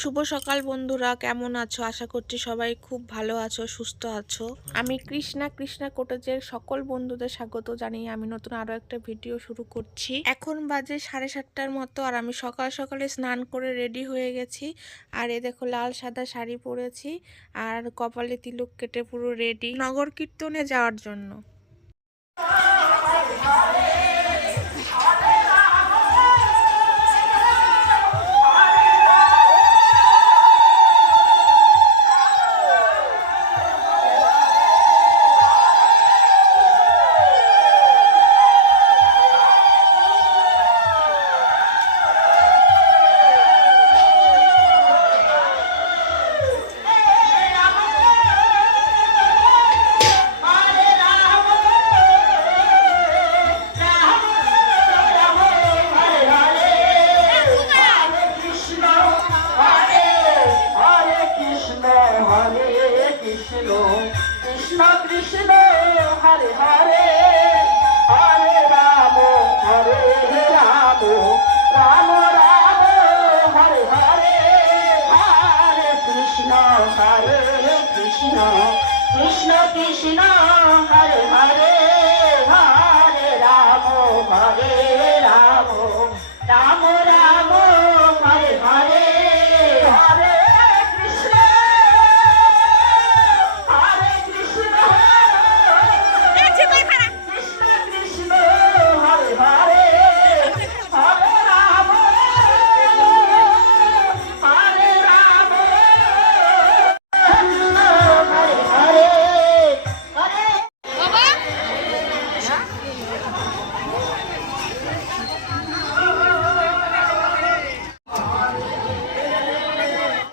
শুভ সকাল বন্ধুরা, কেমন আছো? আশা করছি সবাই খুব ভালো আছো, সুস্থ আছো। আমি কৃষ্ণা কোটেজের সকল বন্ধুদের স্বাগত জানিয়ে আমি নতুন আরো একটা ভিডিও শুরু করছি। এখন বাজে 7:30টার মতো আর আমি সকাল সকালে স্নান করে রেডি হয়ে গেছি। আর এ দেখো লাল সাদা শাড়ি পরেছি আর কপালে তিলক কেটে পুরো রেডি নগর কীর্তনে যাওয়ার জন্য। কৃষ্ণ কৃষ্ণ হরে হরে